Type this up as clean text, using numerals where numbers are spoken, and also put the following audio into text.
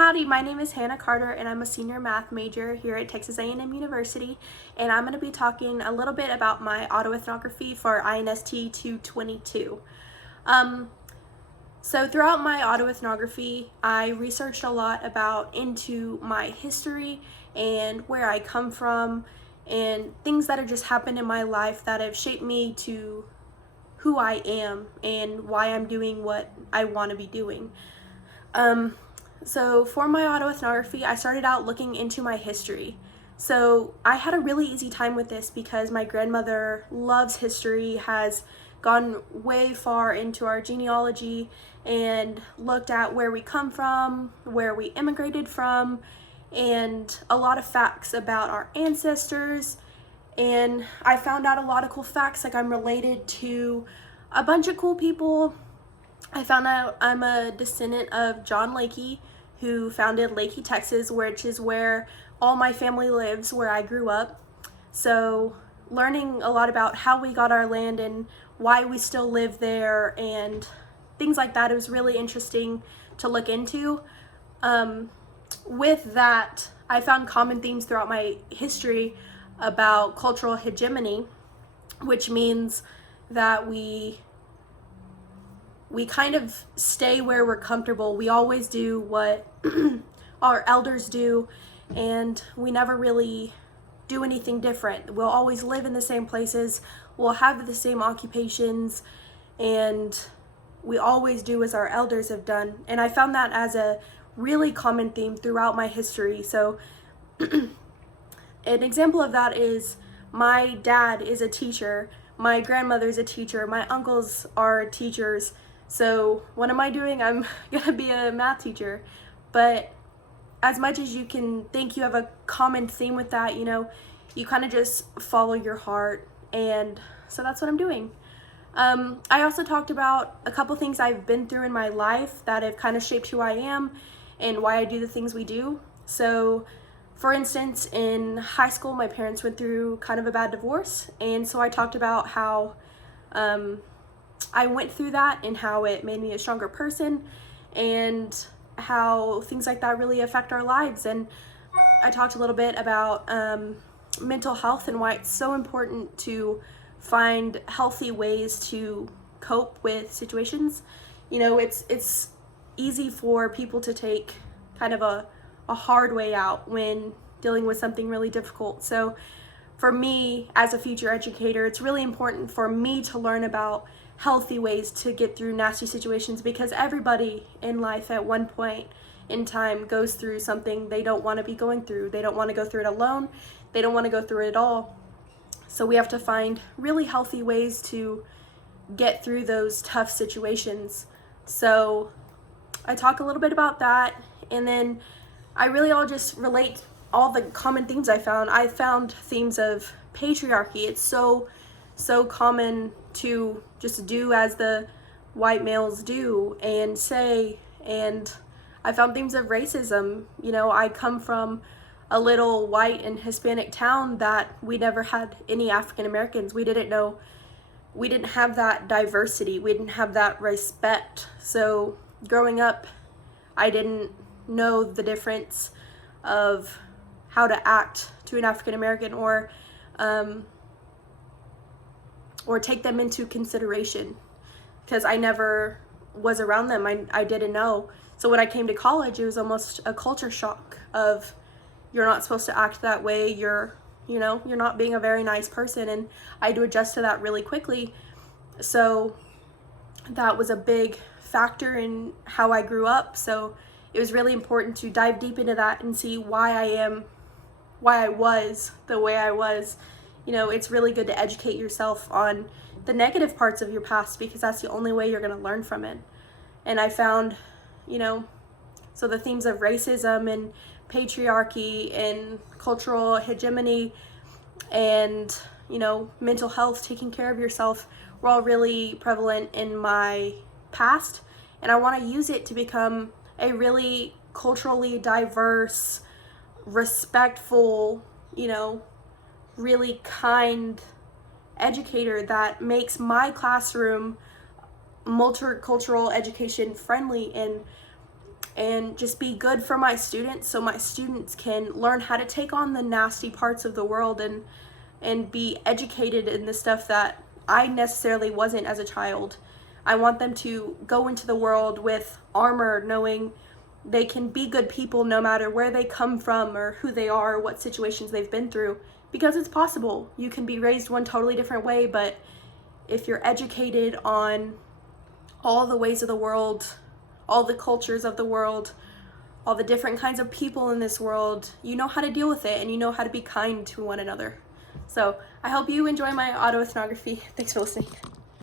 Howdy, my name is Hannah Carter and I'm a senior math major here at Texas A&M University, and I'm going to be talking a little bit about my autoethnography for INST 222. So throughout my autoethnography, I researched a lot into my history and where I come from and things that have just happened in my life that have shaped me to who I am and why I'm doing what I want to be doing. So for my autoethnography, I started out looking into my history. So I had a really easy time with this because my grandmother loves history, has gone way far into our genealogy and looked at where we come from, where we immigrated from, and a lot of facts about our ancestors. And I found out a lot of cool facts, like I'm related to a bunch of cool people. I found out I'm a descendant of John Lakey, who founded Lakey, Texas, which is where all my family lives, where I grew up. So learning a lot about how we got our land and why we still live there and things like that, it was really interesting to look into. With that, I found common themes throughout my history about cultural hegemony, which means that we kind of stay where we're comfortable. We always do what our elders do, and we never really do anything different. We'll always live in the same places, we'll have the same occupations, and we always do as our elders have done. And I found that as a really common theme throughout my history. So an example of that is my dad is a teacher, my grandmother's a teacher, my uncles are teachers. So what am I doing? I'm gonna be a math teacher. But as much as you can think you have a common theme with that, you kind of just follow your heart. And so that's what I'm doing. I also talked about a couple things I've been through in my life that have kind of shaped who I am and why I do the things we do. So for instance, in high school, my parents went through kind of a bad divorce. And so I talked about how I went through that and how it made me a stronger person and how things like that really affect our lives. And I talked a little bit about mental health and why it's so important to find healthy ways to cope with situations. It's easy for people to take kind of a hard way out when dealing with something really difficult. So for me as a future educator, it's really important for me to learn about healthy ways to get through nasty situations, because everybody in life at one point in time goes through something they don't want to be going through. They don't want to go through it alone. They don't want to go through it at all. So we have to find really healthy ways to get through those tough situations. So I talk a little bit about that, and then I'll just relate all the common themes I found. I found themes of patriarchy. It's so common to just do as the white males do and say. And I found themes of racism. I come from a little white and Hispanic town that we never had any African Americans. We didn't have that diversity. We didn't have that respect. So growing up, I didn't know the difference of how to act to an African American or take them into consideration, because I never was around them. I didn't know. So when I came to college, it was almost a culture shock of, you're not supposed to act that way. You're not being a very nice person. And I had to adjust to that really quickly. So that was a big factor in how I grew up. So it was really important to dive deep into that and see why I was the way I was. It's really good to educate yourself on the negative parts of your past, because that's the only way you're going to learn from it. And I found, so the themes of racism and patriarchy and cultural hegemony and, mental health, taking care of yourself, were all really prevalent in my past. And I want to use it to become a really culturally diverse, respectful, really kind educator that makes my classroom multicultural education friendly and just be good for my students, so my students can learn how to take on the nasty parts of the world and be educated in the stuff that I necessarily wasn't as a child. I want them to go into the world with armor, knowing they can be good people no matter where they come from or who they are or what situations they've been through, because it's possible. You can be raised one totally different way, but if you're educated on all the ways of the world, all the cultures of the world, all the different kinds of people in this world, you know how to deal with it and you know how to be kind to one another. So I hope you enjoy my autoethnography. Thanks for listening.